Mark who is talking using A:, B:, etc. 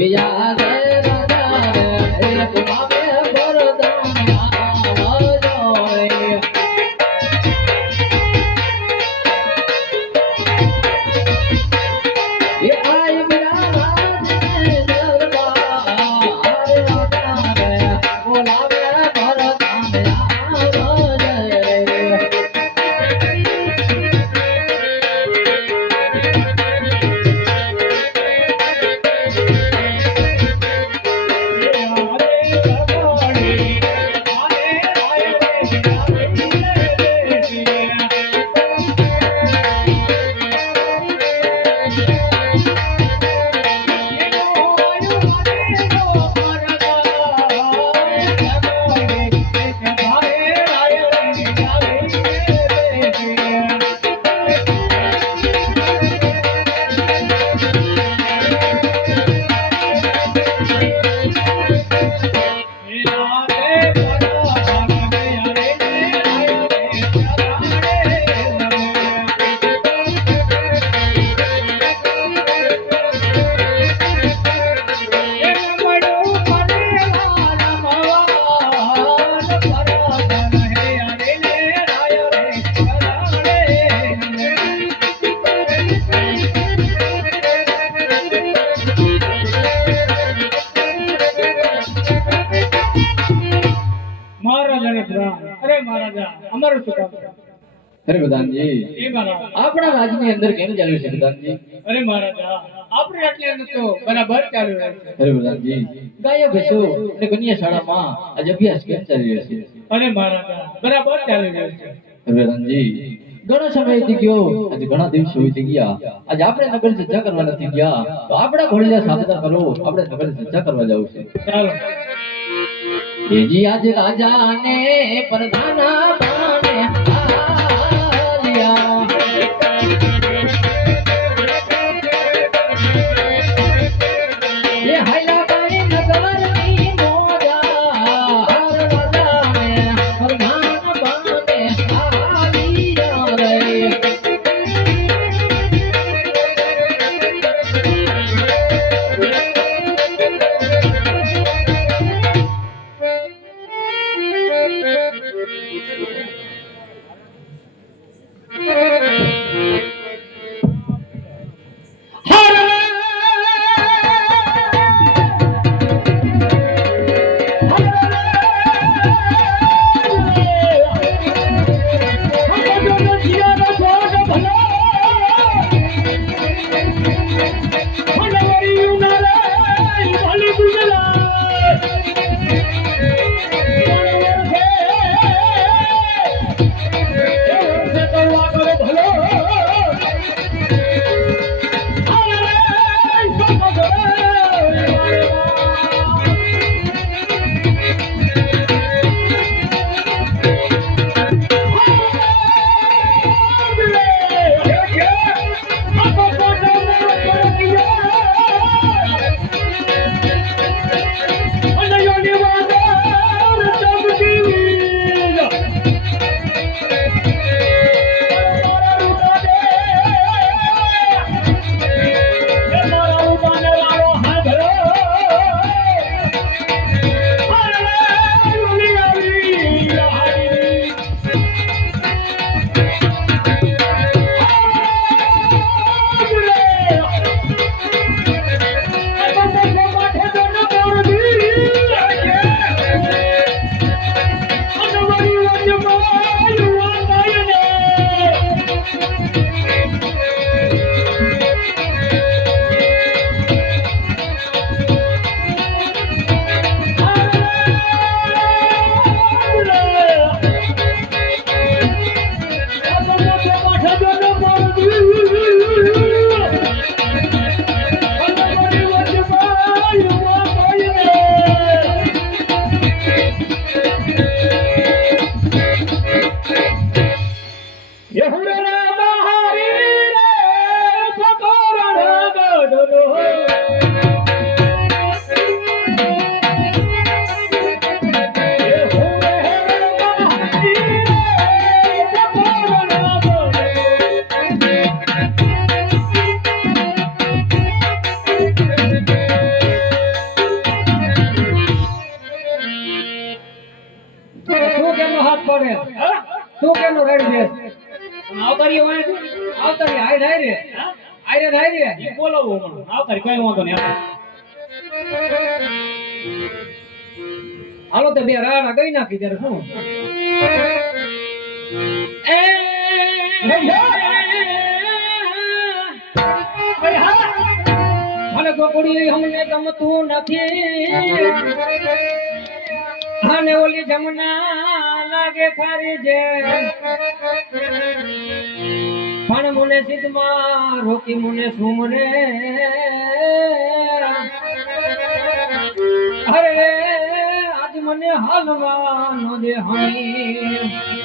A: Ella અરે
B: પ્રધાનજી આપણા રાજની અંદર કેમ ચાલ્યું છે પ્રધાનજી
A: અરે મહારાજા આપણે આટલી અંદર તો બરાબર ચાલુ રહે છે.
B: અરે પ્રધાનજી ગાયો ભેંસો અને કન્યા શાળામાં આજે અભ્યાસ કેમ ચાલી રહ્યો છે?
A: અરે મહારાજા બરાબર ચાલુ રહે છે.
B: અરે પ્રધાનજી ઘણો સમય થઈ ગયો. આજે ઘણા દિવસો ગયા. આજે આપણે નગર ચર્ચા કરવા નથી ગયા. તો આપણા ઘોડિયા સાબદા કરો. આપણે નગર ચર્ચા કરવા જવું છે.
A: ચાલો.
B: એજી આજે રાજાને પ્રધાના બાણે Thank you. તોડે.
A: શું કેનો રેડી દે આવતારી વાય
C: આવતારી હાય હાય રે. હાય રે હાય રે.
A: બોલાવો હમણાં. આવતારી કઈ વાંધો નહીં હાલો
C: તો બે રાડા ગઈ નાખી ત્યારે શું? મને ગોપડી અમને ગમતું નથી. અને ઓલી જમના લાગે ખારી છે પણ મને સિદ્ધમાં રોકી મને સુમરે અરે, આજ મને હાલવાનો દે હણી.